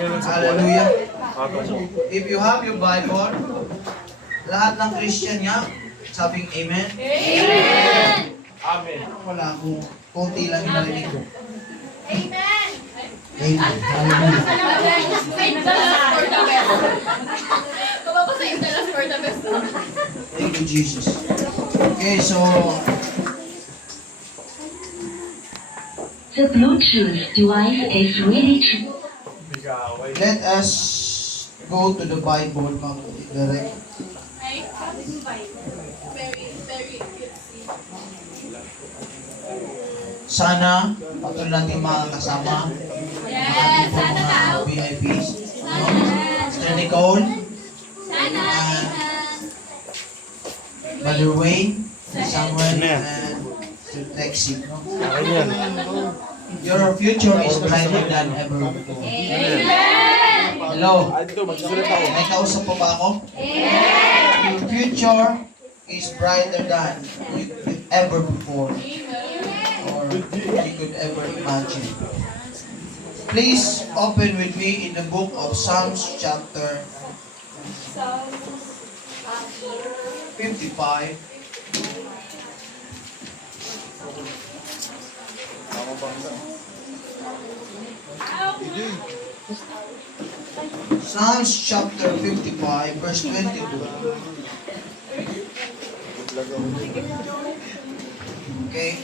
Hallelujah. If you have your Bible, lahat ng Christian nga, sabing Amen. Amen! Amen. Wala akong konti lang yung narinig ko. Amen! Amen. Hallelujah. Save the last for the best. Save the last for the best. Thank you, Jesus. Okay, so The Bluetooth device is ready to... let us go to the Bible, mga kapatid, direct. Ay, very, very cutesy. Sana, patuloy natin makakasama. Yes, sana daw. VIPs. Sana. Sister Nicole, Sana. Brother Wayne, Samuel, and Lexi. No? Your future is brighter than ever before. Amen! Hello? Dito, magsusulat ako. May kausap po ba ako? Amen! Your future is brighter than you could ever before or you could ever imagine. Please open with me in the book of Psalms chapter 55. Psalms chapter 55 verse 22. Okay?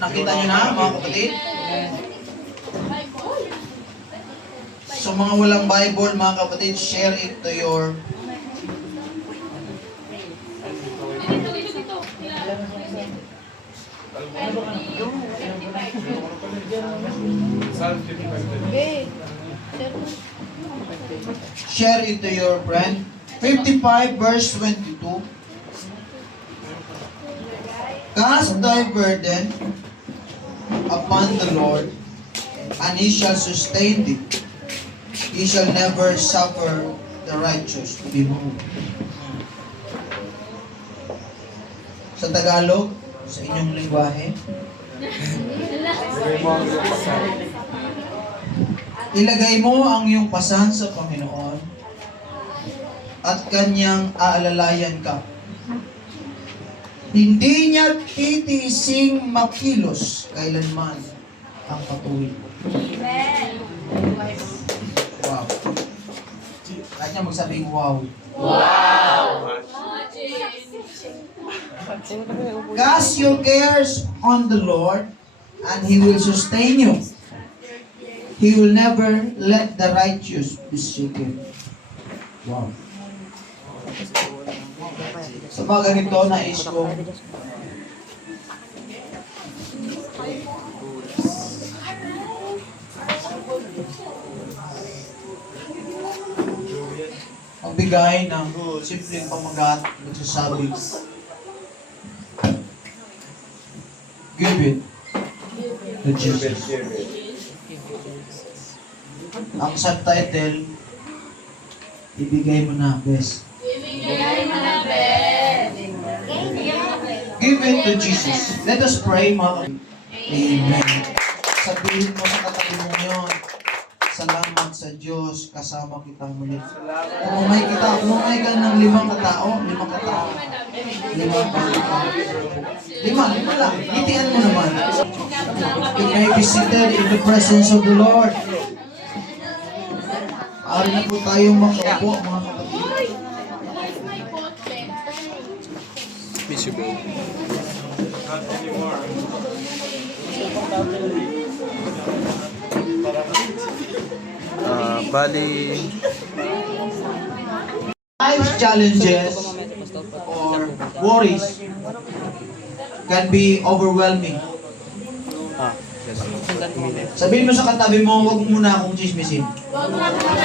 Nakita niyo na, mga kapatid? So mga walang Bible, mga kapatid, share it to your share it to your friend. 55 verse 22. Cast thy burden upon the Lord, and He shall sustain thee. He shall never suffer the righteous to be moved. Sa Tagalog, sa inyong lingwahe, ilagay mo ang iyong pasan sa Panginoon at Kanyang aalalayan ka. Hindi niya titiising makilos kailanman ang patuloy. Amen! Wow. Kahit niya magsabing wow. Cast your cares on the Lord, and He will sustain you. He will never let the righteous be shaken. Wow. Sa mga ganito, nais ko magbigay ng simpleng pamagat nagsasabi, give it to Jesus. Ang subtitle, ibigay mo na, best. Ibigay mo na, Ben! Give it to Jesus. Let us pray, mga kapatid. Amen. Sabihin mo sa katabi mo ngayon, salamat sa Diyos, kasama kitang muli. Kumumay ka ng 5 katao. 5 katao. 5 lang. Itian mo naman. You may be seated in the presence of the Lord. Ari na po tayong makaupo, mga kapatid. Where's my pot, Ben? Miss you, bro. Not anymore. Bali... Life's challenges or worries can be overwhelming. Yes. Sabihin mo sa katabi mo, huwag mo muna akong chismisin. Huwag na muna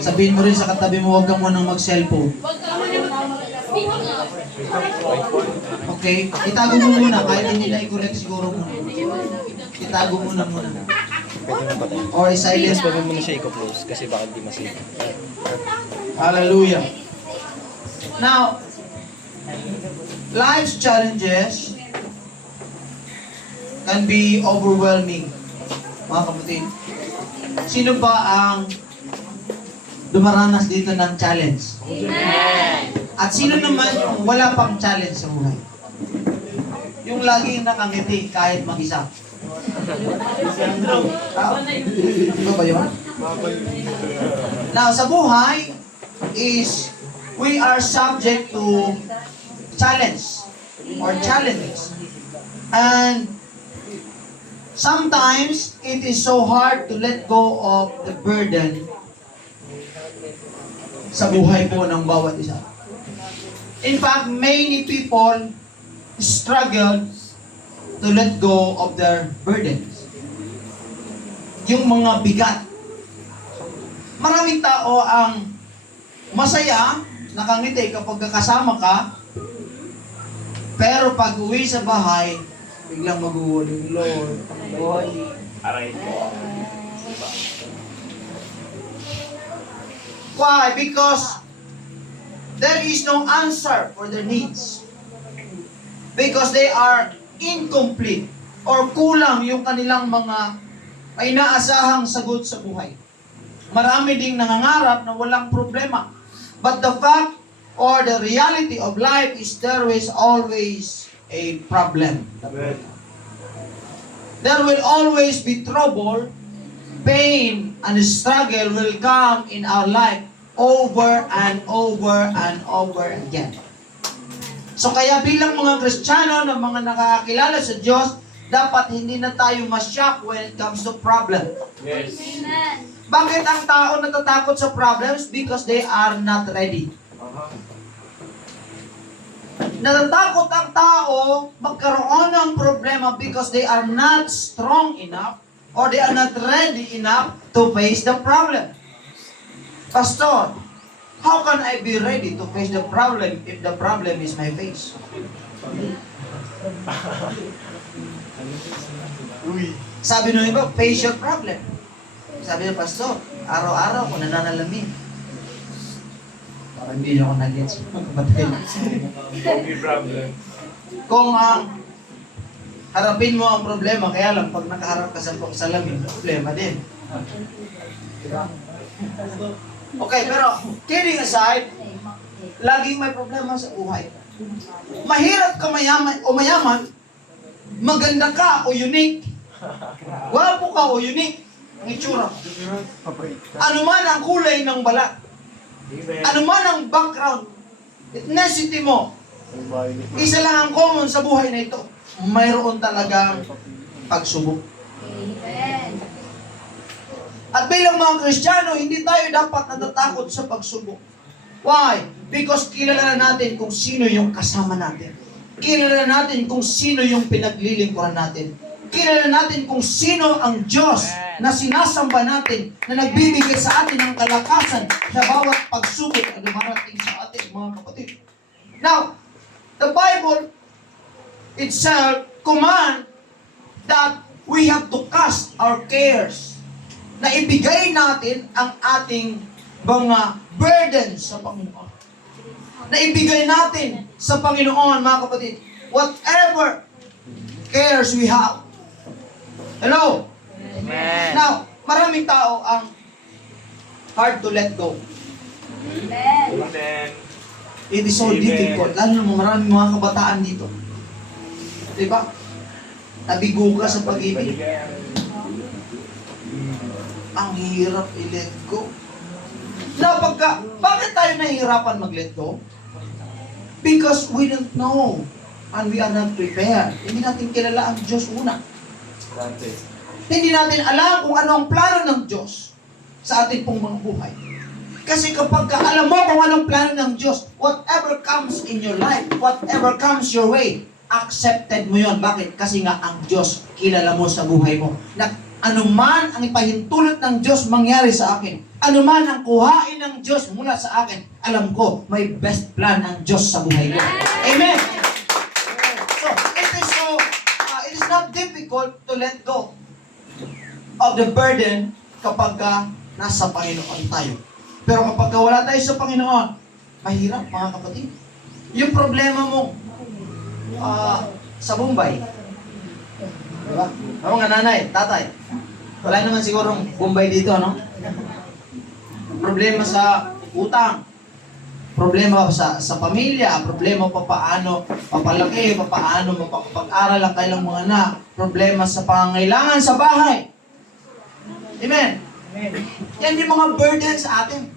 Sabihin mo rin sa katabi mo, huwag ka munang mag-cellphone. Huwag ka muna Okay? Itago mo muna, kahit hindi na i-correct siguro muna. Itago muna. Pwede na patay. Or i-silence. Pwede mo na siya i-close kasi baka di masave. Hallelujah. Now, life's challenges can be overwhelming. Mga kapatid, sino ba ang dumaranas dito ng challenge? At sino naman yung wala pang challenge sa buhay? Yung laging nakangiti kahit mag-isa. Ano ba yun? Now, sa buhay is we are subject to challenge or challenges. And sometimes it is so hard to let go of the burden sa buhay po ng bawat isa. In fact, many people struggle to let go of their burdens. Yung mga bigat. Maraming tao ang masaya, nakangiti kapag kasama ka, pero pag uwi sa bahay, biglang mag-uuling, Lord, why? Because there is no answer for their needs. Because they are incomplete or kulang yung kanilang mga inaasahang sagot sa buhay. Marami ding nangangarap na walang problema. But the fact or the reality of life is there is always a problem. There will always be trouble, pain, and struggle will come in our life over and over and over again. So kaya bilang mga Kristiyano na mga nakakakilala sa Diyos, dapat hindi na tayo ma-shock when it comes to problem. Yes. Amen. Bakit ang tao natatakot sa problems? Because they are not ready. Natatakot ang tao magkaroon ng problema because they are not strong enough or they are not ready enough to face the problem. Pastor, how can I be ready to face the problem if the problem is my face? Sabi nung iba, face your problem. Sabi ng pastor, araw-araw ko nananalamin. Parang hindi ako nag-gets. Kung harapin mo ang problema, kaya lang pag nakaharap ka sa salamin, problema din. Okay, pero kidding aside, laging may problema sa buhay. Mahirap ka mayaman o mayaman, maganda ka o unique, wapo ka o unique, ang itsura. Ano man ang kulay ng balat, ano man ang background, ethnicity mo, isa lang ang common sa buhay na ito. Mayroon talagang pagsubok. Amen. At bilang mga Kristiyano, hindi tayo dapat natatakot sa pagsubok. Why? Because kilala natin kung sino yung kasama natin. Kilala natin kung sino yung pinaglilingkuran natin. Kilala natin kung sino ang Diyos na sinasamba natin, na nagbibigay sa atin ng kalakasan sa bawat pagsubok na dumarating sa atin, mga kapatid. Now, the Bible itself command that we have to cast our cares, na ibigay natin ang ating mga burdens sa Panginoon. Na ibigay natin sa Panginoon, mga kapatid, whatever cares we have. Hello? Amen. Now, maraming tao ang hard to let go. Amen. It is so difficult. Lalo na maraming mga kabataan dito. Diba? Nabigo ka sa pag-ibig. Ang hirap i-let go. Na bakit tayo nahihirapan mag-let go? Because we don't know and we are not prepared. Hindi natin kilala ang Diyos una. Hindi natin alam kung ano ang plano ng Diyos sa ating pong mga buhay. Kasi kapag alam mo kung anong plano ng Diyos, whatever comes in your life, whatever comes your way, accepted mo yon. Bakit? Kasi nga ang Diyos kilala mo sa buhay mo. Na anuman ang ipahintulot ng Diyos mangyari sa akin, anuman ang kuhain ng Diyos mula sa akin, alam ko, may best plan ang Diyos sa buhay ko. Amen! So, it is not difficult to let go of the burden kapag nasa Panginoon tayo. Pero kapag wala tayo sa Panginoon, mahirap, mga kapatid. Yung problema mo sa Mumbai, Diba? Mga nanay, tatay. Wala naman sigurong Bombay dito, no? Problema sa utang. Problema sa pamilya. Problema pa paano papalaki, paano mapapag-aral ang kailang mga anak. Problema sa pangangailangan sa bahay. Amen? Yan yung mga burden sa atin.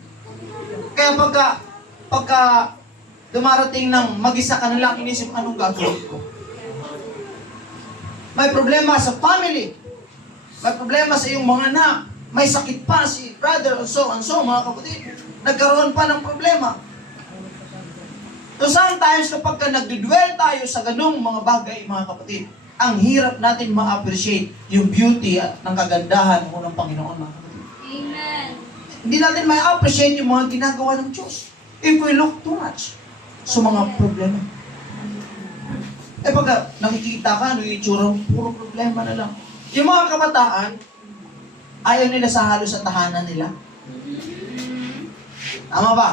Kaya pagka dumarating ng mag-isa ka na lang, inisip, anong gagawin ko? May problema sa family. May problema sa iyong mga anak. May sakit pa si brother and so, mga kapatid. Nagkaroon pa ng problema. So sometimes kapag nagdudwell tayo sa ganung mga bagay, mga kapatid, ang hirap natin ma-appreciate yung beauty at ng kagandahan ng Panginoon, mga kapatid. Amen. Hindi natin ma-appreciate yung mga ginagawa ng Diyos if we look too much sa mga problema. Pagka nakikita ka, ano yung itsura, puro problema na lang. Yung mga kabataan, ayaw nila sa halos sa tahanan nila. Tama ba?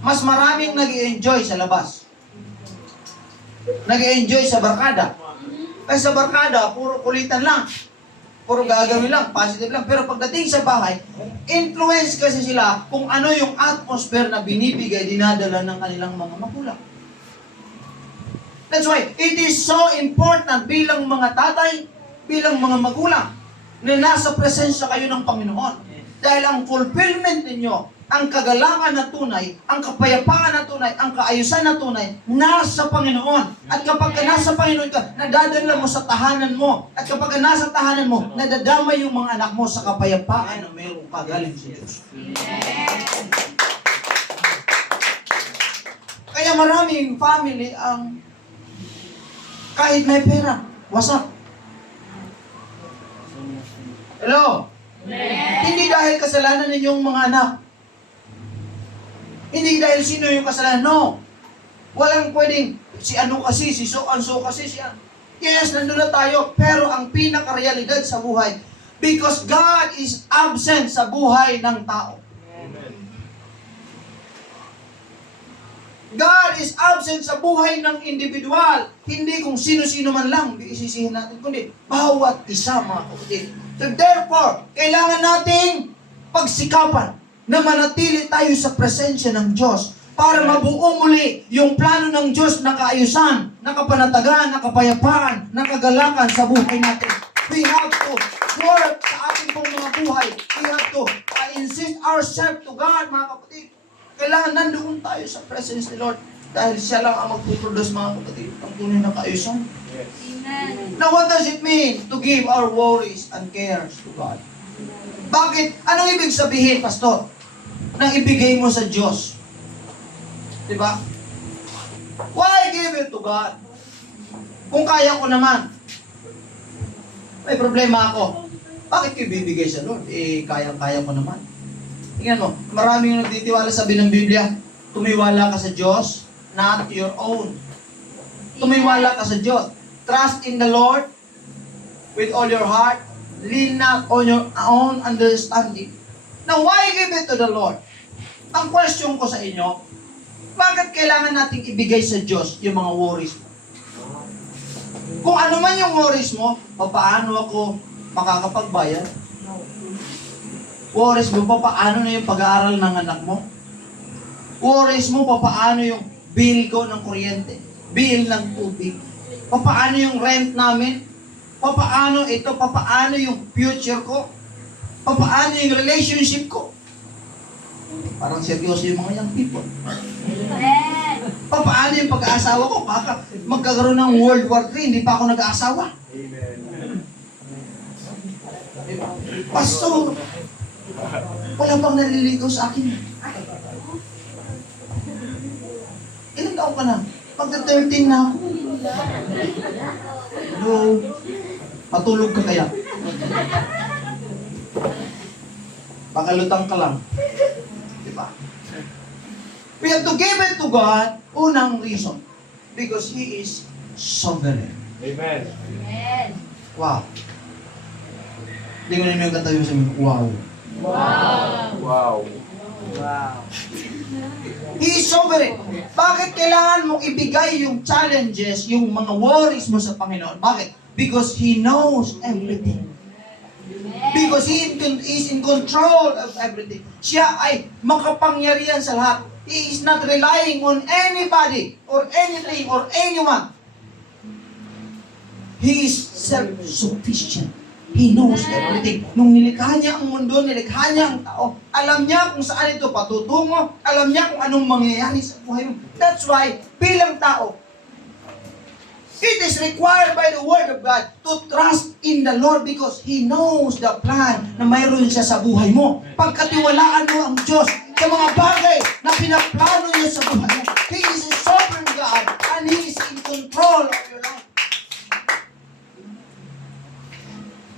Mas maraming nag-i-enjoy sa labas. Nag-i-enjoy sa barkada. Kasi sa barkada, puro kulitan lang. Puro gagawin lang, positive lang. Pero pagdating sa bahay, influence kasi sila kung ano yung atmosphere na binibigay, dinadala ng kanilang mga magulang. That's why it is so important bilang mga tatay, bilang mga magulang, na nasa presensya kayo ng Panginoon. Dahil ang fulfillment ninyo, ang kagalangan na tunay, ang kapayapaan na tunay, ang kaayusan na tunay, nasa Panginoon. At kapag ka nasa Panginoon ka, nadadala mo sa tahanan mo. At kapag ka nasa tahanan mo, nadadamay yung mga anak mo sa kapayapaan na mayroong pagaling sa Diyos. Kaya maraming family ang kahit may pera, wasak. Hello? Hindi dahil kasalanan ninyong mga anak. Hindi dahil sino yung kasalanan. No. Walang pwedeng, si ano kasi, si so kasi, si ano. Yes, nandun na tayo. Pero ang pinaka-realidad sa buhay, because God is absent sa buhay ng tao. God is absent sa buhay ng individual. Hindi kung sino-sino man lang isisihin natin, kundi bawat isa, mga kapatid. So therefore, kailangan nating pagsikapan na manatili tayo sa presensya ng Diyos para mabuo muli yung plano ng Diyos na kaayusan, na kapanatagan, na kapayapaan, na kagalakan sa buhay natin. We have to work sa ating pong mga buhay. We have to insist ourselves to God, mga kapatid. Kailangan nandoon tayo sa presence ni Lord dahil siya lang ang magpuproduce, mga kapatid, ang tunay na kaayusan. Amen. Now, what does it mean to give our worries and cares to God? Bakit? Anong ibig sabihin, Pastor? Nang ibigay mo sa Diyos. Diba? Why give it to God? Kung kaya ko naman. May problema ako. Bakit ko ibibigay sa Lord? Kayang-kaya ko naman. Tingnan mo, maraming nagtitiwala, sabi ng Biblia, tumiwala ka sa Diyos, not your own. Tumiwala ka sa Diyos. Trust in the Lord with all your heart. Lean not on your own understanding. Now, why give it to the Lord? Ang question ko sa inyo, bakit kailangan nating ibigay sa Diyos yung mga worries mo? Kung ano man yung worries mo, paano ako makakapagbayad? Worries mo, paano na yung pag-aaral ng anak mo? Worries mo, paano yung bill ko ng kuryente? Bill ng tubig? Paano yung rent namin? Paano ito? Paano yung future ko? Paano yung relationship ko? Parang seryoso yung mga young people. Paano yung pag-aasawa ko? Baka magkakaroon ng World War III, hindi pa ako nag-aasawa. Pastor, wala bang naliligaw sa akin? Ilang taon ka na? Magka-13 na ako. No. Matulog ka kaya? Baka lutang ka lang. Diba? We have to give it to God, unang reason. Because He is sovereign. Amen. Amen. Wow. Hindi ko namin yung kanta yung sabi, wow. Wow. He is sovereign. Bakit kailangan mong ibigay yung challenges, yung mga worries mo sa Panginoon? Bakit? Because He knows everything. Because He is in control of everything. Siya ay makapangyarihan sa lahat. He is not relying on anybody or anything or anyone. He is self-sufficient. He knows everything. Nung nilikha niya ang mundo, nilikha niya ang tao, alam niya kung saan ito patutungo, alam niya kung anong mangyayari sa buhay mo. That's why, bilang tao, it is required by the Word of God to trust in the Lord because He knows the plan na mayroon siya sa buhay mo. Pagkatiwalaan mo ang Diyos sa mga bagay na pinaplano niya sa buhay mo. He is a sovereign God and He is in control of your life.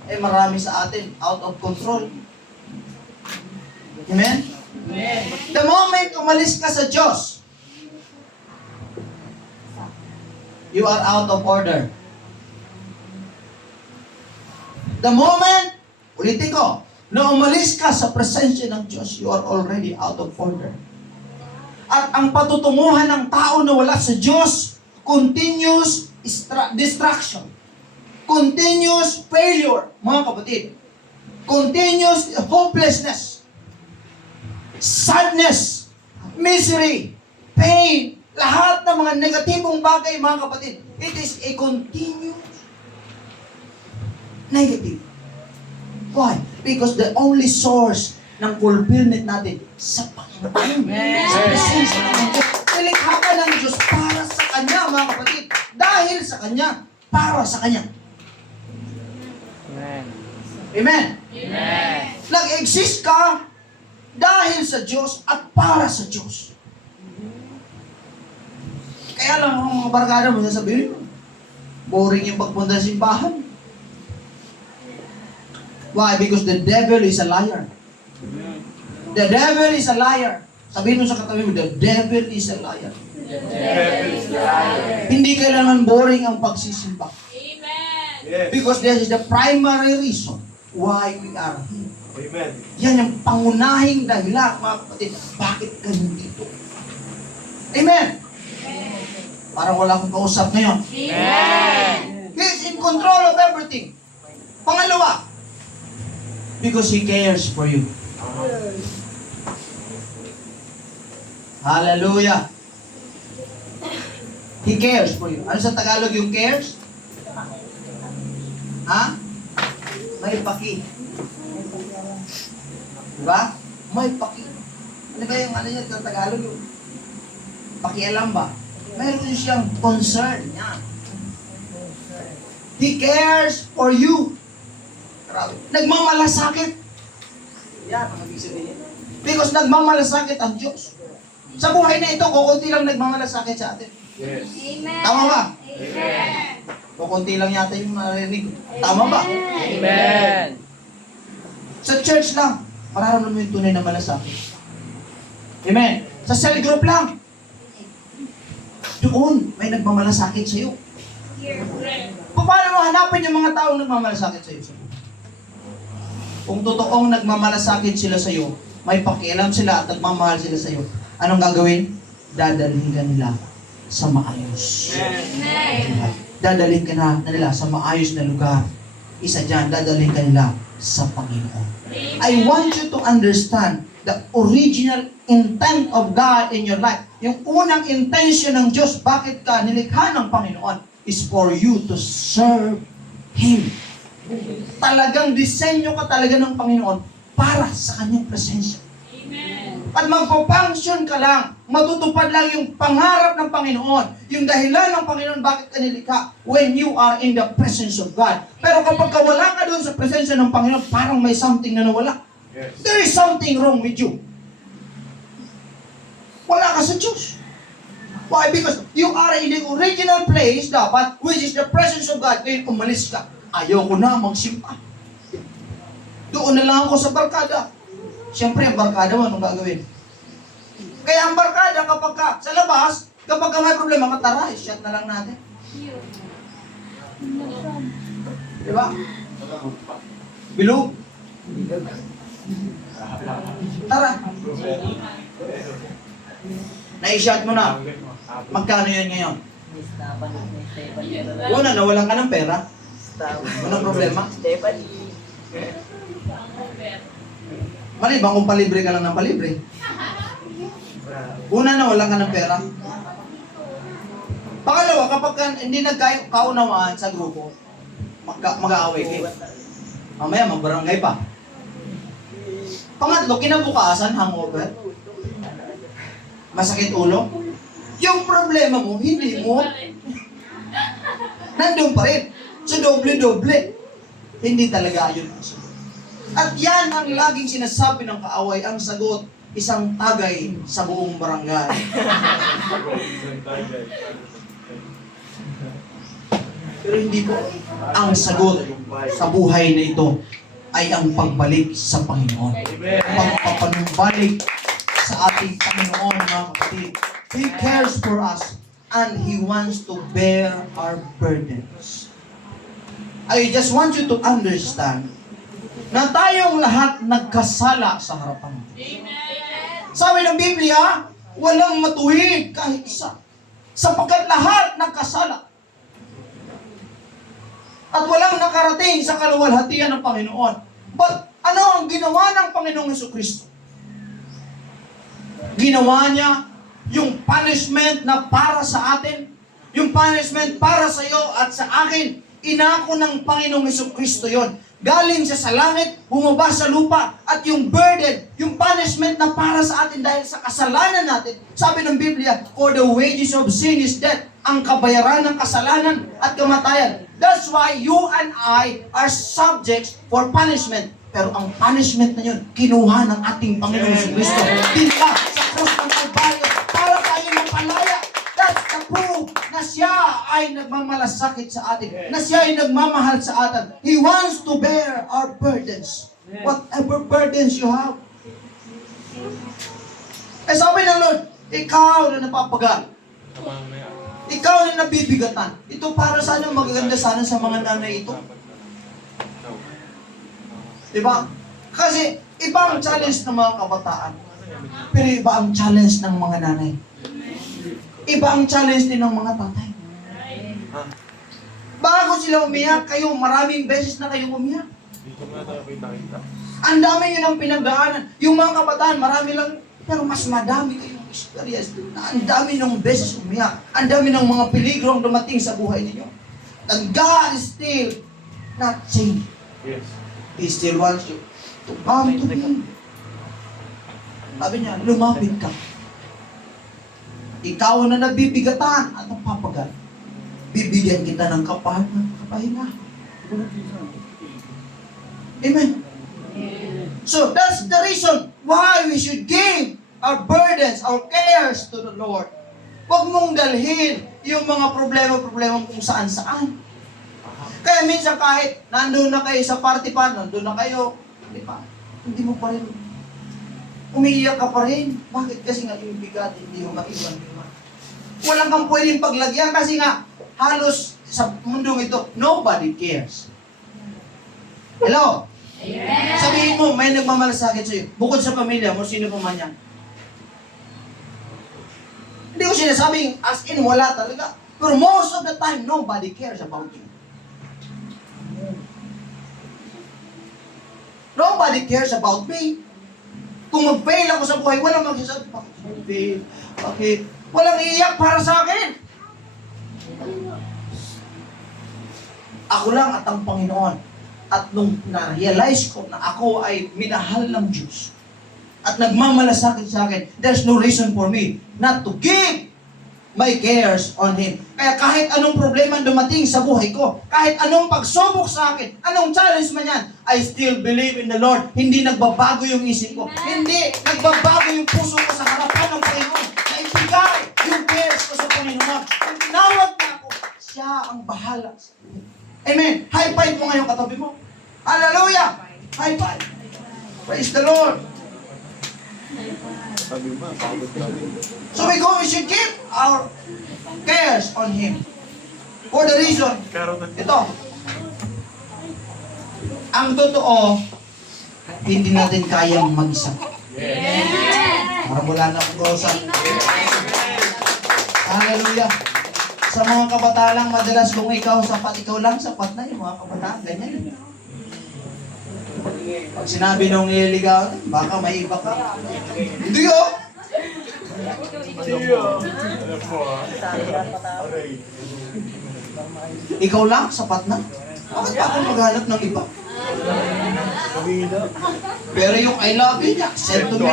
Eh marami sa atin out of control. Amen? Amen. The moment umalis ka sa Diyos, you are out of order. The moment, ulitin ko, na umalis ka sa presensya ng Diyos, you are already out of order. At ang patutunguhan ng tao na wala sa Diyos, continuous distraction. Continuous failure, mga kapatid. Continuous hopelessness. Sadness. Misery. Pain. Lahat ng mga negatibong bagay, mga kapatid. It is a continuous negative. Why? Because the only source ng fulfillment natin sa Panginoon. Sa presensya ng Diyos. Nilikha ka ng Diyos para sa Kanya, mga kapatid. Dahil sa Kanya, para sa Kanya. Amen. Amen. Nag-exist ka dahil sa Diyos at para sa Diyos. Kaya lang ang mga barkada mo, sasabihin mo, boring yung pagpunta sa simbahan. Why? Because the devil is a liar. The devil is a liar. Sabihin mo sa katabi mo, the devil is a liar. Hindi kailangan boring ang pagsisimba. Amen. Yes. Because this is the primary reason why we are here. Amen. Yan ang pangunahing dahilan, mga kapatid, bakit kayo dito. Amen. Parang wala akong kausap ngayon. Amen. He is in control of everything. Pangalawa, because He cares for you. Hallelujah. He cares for you. Ano sa Tagalog yung cares? Ha? May paki. Diba? May paki. Ano ba yung ano yun sa Tagalog yung pakialam ba? Meron siyang concern. Yan. He cares for you. Grabe. Nagmamalasakit. Yan ang ibig sabihin. Because nagmamalasakit ang Diyos. Sa buhay na ito, kukunti lang nagmamalasakit sa atin. Yes. Amen. Tama ba? Amen. Kukunti lang yata yung narinig. Tama ba? Amen. Sa church lang, mararamdaman mo yung tunay na malasakit. Amen. Sa cell group lang, doon may nagmamalasakit sa iyo. Paano mo hanapin yung mga taong nagmamalasakit sa iyo? Kung totoong nagmamalasakit sila sa iyo, may pakialam sila at nagmamahal sila sa iyo, anong gagawin? Dadalhin ka nila sa maayos. Amen. Dadalhin ka na nila sa maayos na lugar. Isa dyan, dadalhin ka nila sa Panginoon. I want you to understand the original intent of God in your life. Yung unang intention ng Diyos, bakit ka nilikha ng Panginoon, is for you to serve Him. Talagang disenyo ka talaga ng Panginoon para sa Kanyang presensya. Amen. At magpo-function ka lang, matutupad lang yung pangarap ng Panginoon, yung dahilan ng Panginoon bakit ka nilikha when you are in the presence of God. Pero kapag wala ka doon sa presensya ng Panginoon, parang may something na nawala. Yes. There is something wrong with you. Wala ka sa Diyos. Why? Because you are in the original place dapat, which is the presence of God. Ngayon umalis ka. Ayoko na magsimpa. Doon na lang ako sa barkada. Siyempre, ang barkada mo, anong gagawin? Kaya ang barkada, kapag ka, sa labas, kapag ka may problema ka, tara, shut na lang natin. Diba? Bilog. Tara. Na-shut mo na. Magkano yun ngayon? Una, nawalan ka ng pera. Anong problema? Stephanie. Malibang kung palibre ka lang ng palibre. Una na, wala ka ng pera. Pangalawa, kapag hindi nagkaunawaan sa grupo, mag-aaway kayo. Mamaya, magbarangay pa. Pangatlo, kinabukasan, hangover. Masakit ulo. Yung problema mo, hindi mo. Nandun pa rin. So, doble-doble. Hindi talaga yun. At yan ang laging sinasabi ng kaaway, ang sagot, isang tagay sa buong barangay. Pero hindi po. Ang sagot sa buhay na ito ay ang pagbalik sa Panginoon. Pagpapanumbalik sa ating Panginoon, mga kapatid. He cares for us and He wants to bear our burdens. I just want you to understand na tayong lahat nagkasala sa harapan mo. Sabi ng Biblia, walang matuwid kahit isa. Sapagkat lahat nagkasala. At walang nakarating sa kaluwalhatian ng Panginoon. But ano ang ginawa ng Panginoong Jesucristo? Ginawa niya yung punishment na para sa atin, yung punishment para sa iyo at sa akin. Inako ng Panginoong Jesucristo yon. Galing siya sa langit, bumaba sa lupa, at yung burden, yung punishment na para sa atin dahil sa kasalanan natin. Sabi ng Biblia, for the wages of sin is death. Ang kabayaran ng kasalanan at kamatayan. That's why you and I are subjects for punishment. Pero ang punishment na yun, kinuha ng ating Panginoong Jesucristo. Dinala sa krus ng Kalbaryo para tayo mapalaya. That's the proof na siya ay nagmamalasakit sa atin. Na siya ay nagmamahal sa atin. He wants to bear our burdens. Whatever burdens you have. Eh sabi ng Lord, ikaw na napapagal. Ikaw na nabibigatan. Ito para sana magaganda sana sa mga nanay ito. Diba? Kasi iba ang challenge ng mga kabataan. Pero iba ang challenge ng mga nanay. Iba ang challenge din ng mga tatay. Bago sila umiyak, kayo maraming beses na kayo umiyak. Ang dami yun ang pinagdaanan. Yung mga kabataan, marami lang, pero mas madami kayong experience na ang dami ng beses umiyak. Ang dami ng mga peligro ang dumating sa buhay ninyo. And God is still not changed. Yes. He still wants you to come to Him. Sabi niya, lumapit ka. Ikaw na nabibigatan at napapagal. Bibigyan kita ng kapahinga. Amen. So that's the reason why we should give our burdens, our cares to the Lord. Huwag mong dalhin yung mga problema kung saan-saan. Kaya minsan kahit nandun na kayo sa party pa, nandun na kayo, di ba? Hindi mo pa rin, umiiyak ka pa rin. Bakit? Kasi nga yung bigat, hindi mo maiwan. Walang kang pwedeng paglagyan kasi nga, halos sa mundong ito, nobody cares. Hello? Amen. Sabihin mo, may nagmamalasakit sa'yo. Bukod sa pamilya mo, sino pa man yan? Hindi ko sinasabing as in wala talaga. Pero most of the time, nobody cares about you. Nobody cares about me. Kung mag-fail ako sa buhay, walang magsasabi, bakit mag-fail? Bakit? Walang iiyak para sa akin. Ako lang at ang Panginoon. At nung na-realize ko na ako ay minahal ng Diyos at nagmamalasakit sa akin, there's no reason for me not to give my cares on Him. Kaya kahit anong problema dumating sa buhay ko, kahit anong pagsubok sa akin, anong challenge man yan, I still believe in the Lord. Hindi nagbabago yung isip ko. Hindi nagbabago yung puso ko sa harapan ng Panginoon. Na ibigay yung cares ko sa Panginoon. Kung tinawag na ako, siya ang bahala sa akin. Amen. High five mo ngayon katabi mo. Hallelujah. High five. Praise the Lord. So we should keep our cares on Him. For the reason, ito, ang totoo, hindi natin kayang mag-isa. Parang wala na akong rosa. Hallelujah. Sa mga kabataan lang, madalas kung ikaw lang, sapat na yung mga kabataan. Ganyan. Pag sinabi nung nililigaw, baka may iba ka. Hindi oh! Ikaw lang, sapat na. Bakit pa ako maghanap ng iba? Pero yung I love you niya, send to me.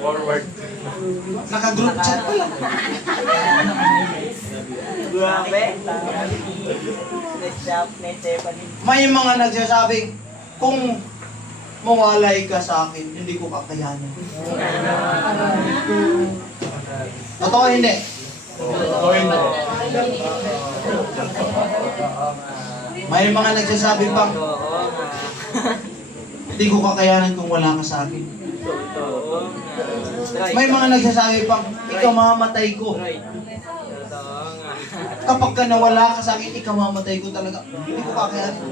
Forward. Naka-group chat pa lang. May mga nagsasabing, kung mawalay ka sa akin, hindi ko kakayanin. Totoo hindi? May mga nagsasabi pang, hindi ko kakayanan kung wala ka sa akin. May mga nagsasabi pang, ikaw mamatay ko. Kapag ka nawala ka sa akin, ikaw mamatay ko talaga. Hindi ko kakayanan.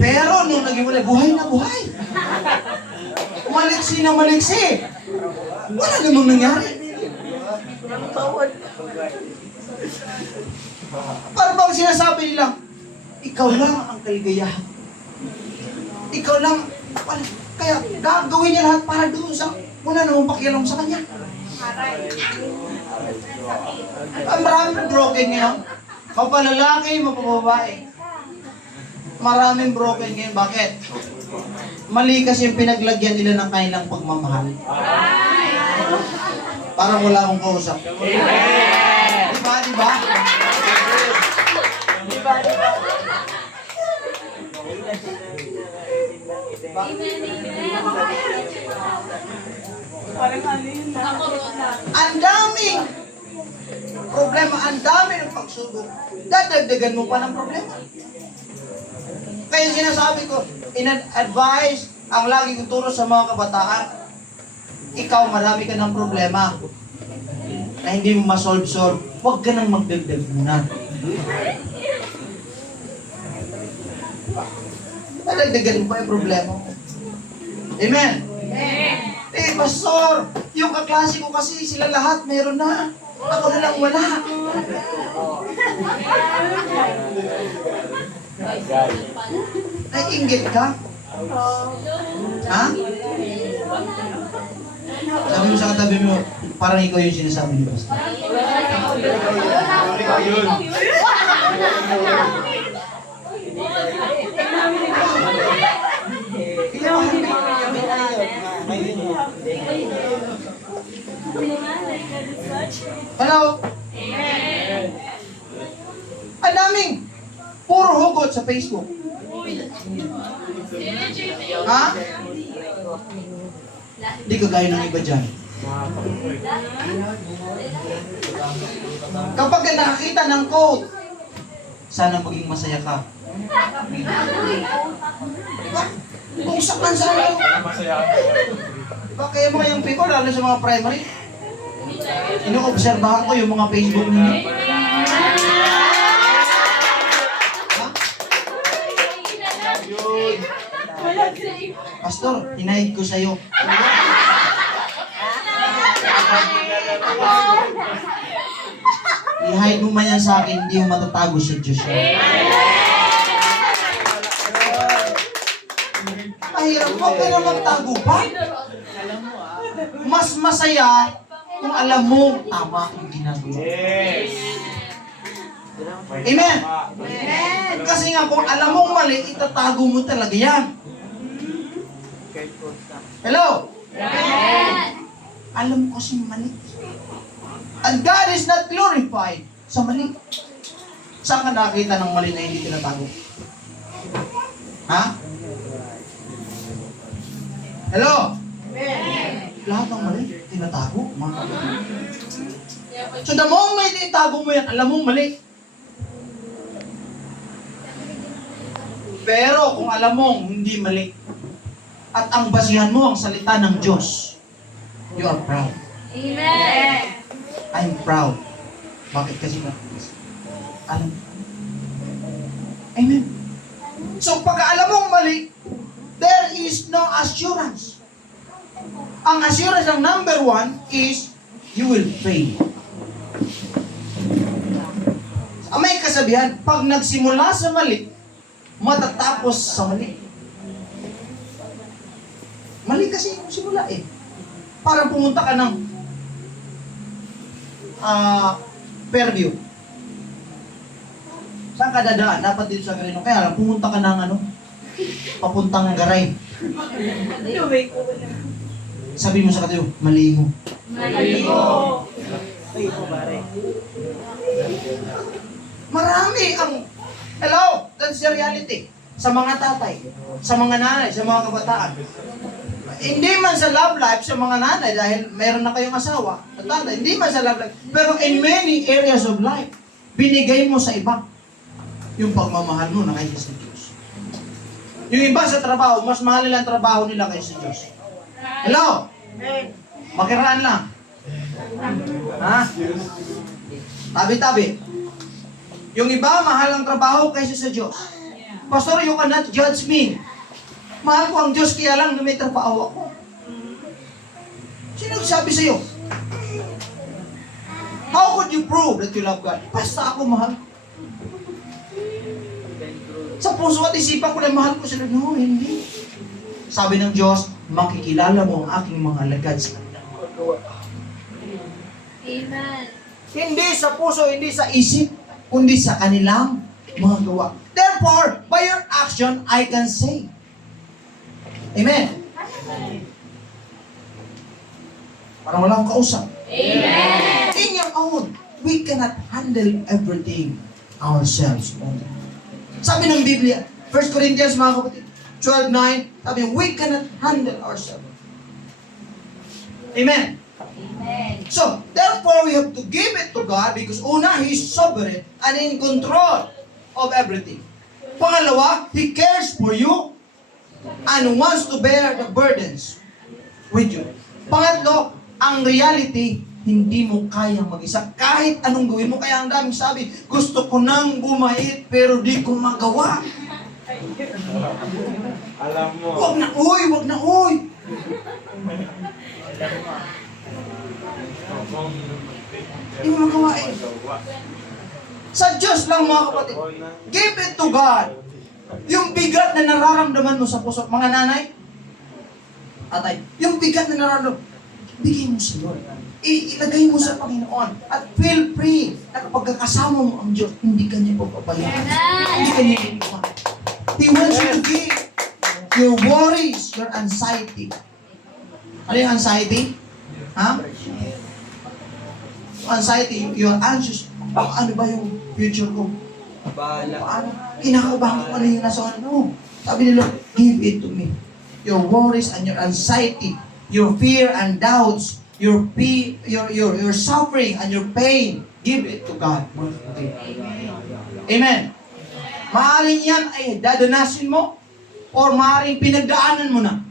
Pero nung naging wala, buhay na buhay. Maliksi na maliksi. Wala namang nangyari. Para bang sinasabi nila, ikaw lang ang kaligayahan. Ikaw lang, kaya gagawin niya lahat para doon sa, wala namang pakialam sa kanya. Ang maraming broken ngayon. Mapalalaki, mapababae. Maraming broken ngayon. Bakit? Mali kasi yung pinaglagyan nila ng kanilang pagmamahal. Parang wala akong kausap. Diba? Diba? Ang daming problema, ang dami ng pagsubok. Dadagdagan mo pa ng problema. Kaya sinasabi ko, in-advise, ang lagi kong turo sa mga kabataan, ikaw marami ka ng problema na hindi mo masolve-solve, huwag ka nang magdagdag muna. Dadagdagan mo pa yung problema mo. Amen? Eh, pastor, yung kaklase ko kasi sila lahat meron na. Ako na lang wala. Naiinggit ka? Ha? Sabi mo sa katabi mo, parang ikaw yung sinasabi ni pastor. Hello? Ang daming puro hugot sa Facebook. Ha? Hindi ka gaya ng iba dyan. Kapag nakakita ng quote, sana maging masaya ka. Diba? Kung saan diba? Kaya mga yung people, lalo sa mga primary, ino-obserbahan ko yung mga Facebook ninyo. Pastor, hinahid ko sa'yo. I-hide mo man yan sa akin, hindi mo matatago sa Diyos. Mahirap, huwag ka na magtago pa. Mas masaya kung alam mo tama yung ginagawa. Amen? Amen. Kasi nga kung alam mong mali, itatago mo talaga yan. Hello? Amen. Alam ko kasi mali. And God is not glorified sa mali. Saan ka nakita ng mali na hindi tinatago? Ha? Hello? Amen. Lahat ng mali, tinatago. Mga kapatid. So the moment itago mo yan, alam mong mali. Pero kung alam mong hindi mali, at ang basihan mo ang salita ng Diyos, you are proud. Amen. I'm proud. Bakit kasi ba? Alam. Amen. So pag alam mong mali, there is no assurance. Ang assurance ng number one is, you will fail. May kasabihan, pag nagsimula sa mali, matatapos sa mali. Mali kasi yung simula eh. Parang pumunta ka ng Fairview. Saan ka dadaan? Dapat dito sa Garino. Kaya lang, pumunta ka ng papuntang Garay. Sabi mo sa katayo, mali mo. Marami ang, hello, that's the reality. Sa mga tatay, sa mga nanay, sa mga kabataan. Hindi man sa love life sa mga nanay dahil meron na kayong asawa at tatay, hindi man sa love life. Pero in many areas of life, binigay mo sa iba yung pagmamahal mo na kaysa sa Diyos. Yung iba sa trabaho, mas mahal nila ang trabaho nila kaysa sa Diyos. Hello? Makiraan lang. Ha? Tabi-tabi. Yung iba, mahal ang trabaho kaysa sa Diyos. Pastor, you cannot judge me. Mahal ko ang Diyos, kaya lang na may trabaho ako. Sino nagsabi sa'yo? How could you prove that you love God? Basta ako mahal. Sa puso at isipan ko na mahal ko sila. No, hindi. Sabi ng Diyos, makikilala mo ang aking mga alagad sa kanilang mga gawa. Amen. Hindi sa puso, hindi sa isip, kundi sa kanilang mga gawa. Therefore, by your action, I can say. Amen. Parang walang kausap. Amen. In your own, we cannot handle everything ourselves. Sabi ng Biblia, 1 Corinthians, mga kapatid, 12:9, sabi, we cannot handle ourselves. Amen. Amen. So, therefore, we have to give it to God because una, He is sovereign and in control of everything. Pangalawa, He cares for you and wants to bear the burdens with you. Pangatlo, ang reality, hindi mo kayang mag-isa. Kahit anong gawin mo, kaya ang daming sabi, gusto ko nang bumait pero di ko magawa. Alam mo. Wag na, uy! Hindi mo magawa eh. Sa Diyos lang, mga kapatid. Give it to God. Yung bigat na nararamdaman mo sa puso, mga nanay, atay, yung bigat na nararamdaman, bigay mo sa Lord. Ilagay mo sa Panginoon. At feel free na kapag kasama mo ang Diyos, hindi ka niya papabayaan. Hindi ka niya iniwan. He wants you to give your worries, your anxiety. Ano yung anxiety? Ha? Anxiety, you're anxious. Ano ba yung future ko? Paano? Kinakabahan ko ano yung nasa ano. Sabi nila, give it to me. Your worries and your anxiety, your fear and doubts, your suffering and your pain, give it to God. Okay. Amen. Maaaring yan ay dadanasin mo or maaaring pinagdaanan mo na.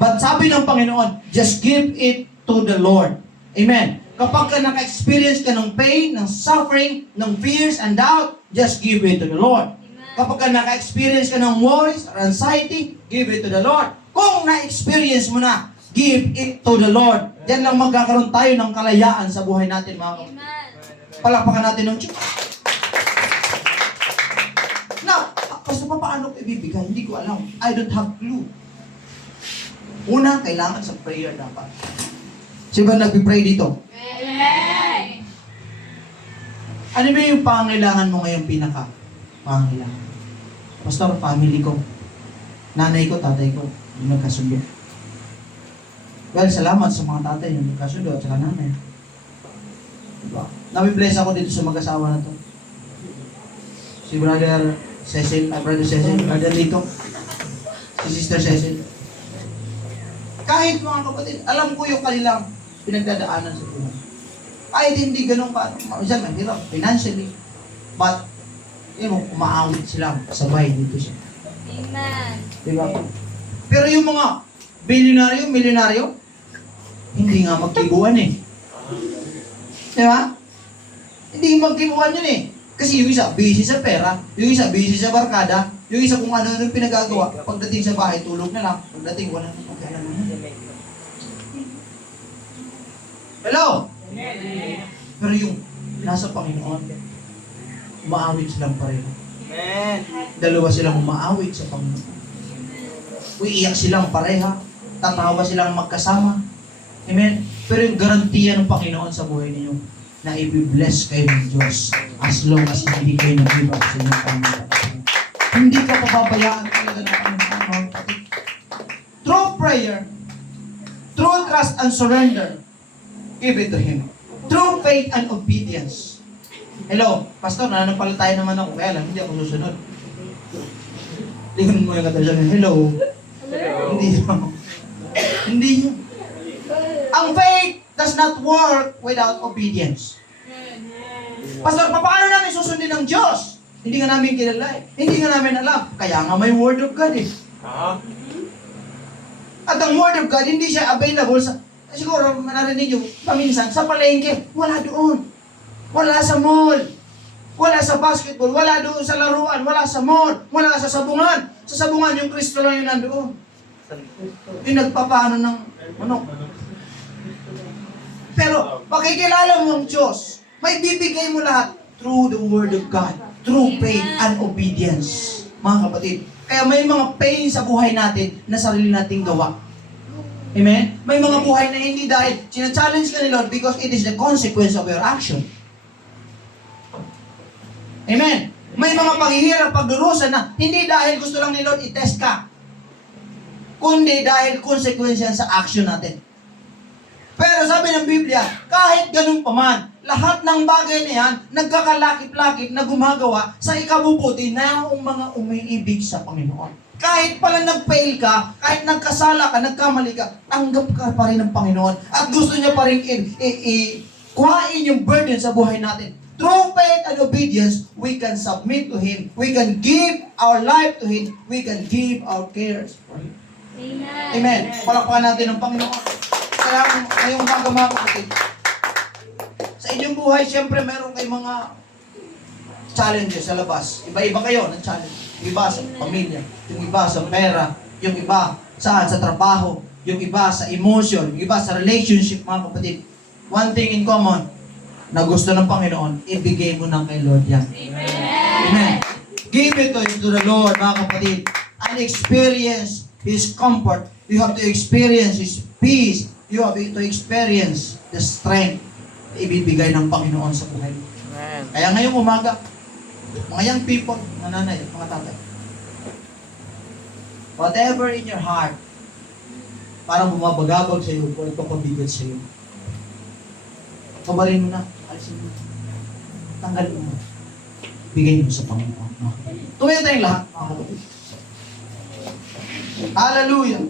But sabi ng Panginoon, just give it to the Lord. Amen. Kapag ka naka-experience ka ng pain, ng suffering, ng fears and doubt, just give it to the Lord. Kapag ka naka-experience ka ng worries or anxiety, give it to the Lord. Kung na-experience mo na, give it to the Lord. Diyan lang magkakaroon tayo ng kalayaan sa buhay natin, mga kapatid. Palakpakan natin ng Diyos. Now, basta pa paano ko ibibigay? Hindi ko alam. I don't have clue. Una, kailangan sa prayer dapat. Sino ba nag-pray dito? Amen. Ano ba yung pangailangan mo ngayong pinaka-pangailangan? Pastor, family ko. Nanay ko, tatay ko. Yung nagkasundo. Well, salamat sa mga tatay yung nagkasundo at saka nanay. Diba? Nabibless ako dito sa mag-asawa na to. Si Brother Cecil, Brother Lito. Si Sister Cecil. Kahit mga kapatid, alam ko yung kanilang pinagdadaanan sa buhay. Kahit hindi ganun ka, minsan mahirap, financially. But, umaawit sila, sabay dito siya. Amen. Diba? Pero yung mga milyonaryo, hindi nga magkibuan eh. Diba? Hindi magkibuan yun eh. Kasi yung isa, busy sa pera, yung isa, busy sa barkada, yung isa kung ano yung pinagagawa, pagdating sa bahay, tulog na lang, pagdating, wala na pagkailan mo. Hello? Pero yung nasa Panginoon, umaawit silang pareho. Amen. Dalawa silang umaawit sa Panginoon. Uiiyak silang pareha. Tatawa silang magkasama. Amen? Pero yung garantiya ng Panginoon sa buhay ninyo, na i-bless kayo ng Diyos as long as hindi kayo nag-give up sa inyong Panginoon. Hindi ka pababayaan talaga ng Panginoon, mga kapatid. Through prayer, through trust and surrender, give it to Him. Through faith and obedience. Hello, Pastor, nananampalataya naman ako, kaya lang, hindi ako susunod. Tingnan mo yung katasyan, hello. Hindi yun. Hindi yun. Ang faith does not work without obedience. Pastor, paano namin susundin ng Diyos? Hindi nga namin kilala eh. Hindi nga namin alam. Kaya nga may Word of God eh. At ang Word of God, hindi siya available sa... Siguro, narinig nyo, paminsan, sa palengke, wala doon. Wala sa mall. Wala sa basketball. Wala doon sa laruan. Wala sa mall. Wala sa sabungan. Sa sabungan, yung Kristo lang yung nandoon. Yung nagpapano ng manok. Pero, pakikilala mo ang Diyos, may bibigay mo lahat through the Word of God, through faith and obedience. Mga kapatid, kaya may mga pain sa buhay natin na sarili nating gawa. Amen? May mga buhay na hindi dahil sina-challenge ka ni Lord because it is the consequence of your action. Amen? May mga paghihirap, pagdurusan na hindi dahil gusto lang ni Lord i-test ka, kundi dahil consequence yan sa action natin. Pero sabi ng Biblia, kahit ganun pa man, lahat ng bagay na yan, nagkakalakip-lakip na gumagawa sa ikabubuti na ang mga umiibig sa Panginoon. Kahit pala nag-fail ka, kahit nagkasala ka, nagkamali ka, tanggap ka pa rin ng Panginoon. At gusto niya pa rin kuhain yung burden sa buhay natin. Through faith and obedience, we can submit to Him. We can give our life to Him. We can give our cares for Him. Amen. Palakpakan natin ng Panginoon. Kaya ngayong umaga mga kapatid, sa inyong buhay, siyempre meron kayong mga challenges sa labas. Iba-iba kayo ng challenge. Yung iba sa pamilya, yung iba sa pera, yung iba sa trabaho, yung iba sa emotion, yung iba sa relationship, mga kapatid. One thing in common, na gusto ng Panginoon, ibigay mo na kay Lord yan. Amen. Give it to the Lord, mga kapatid. And experience His comfort. You have to experience His peace. You have to experience the strength na ibibigay ng Panginoon sa buhay mo. Kaya ngayong umaga, mga young people, mga nanay, mga tatay, whatever in your heart, parang bumabagabag sa iyo o nagpapabigat sa iyo, kabarin mo na, alisin mo, tanggalin mo, bigay mo sa Panginoon. Tumayo tayong lahat, mga kapatid. Hallelujah!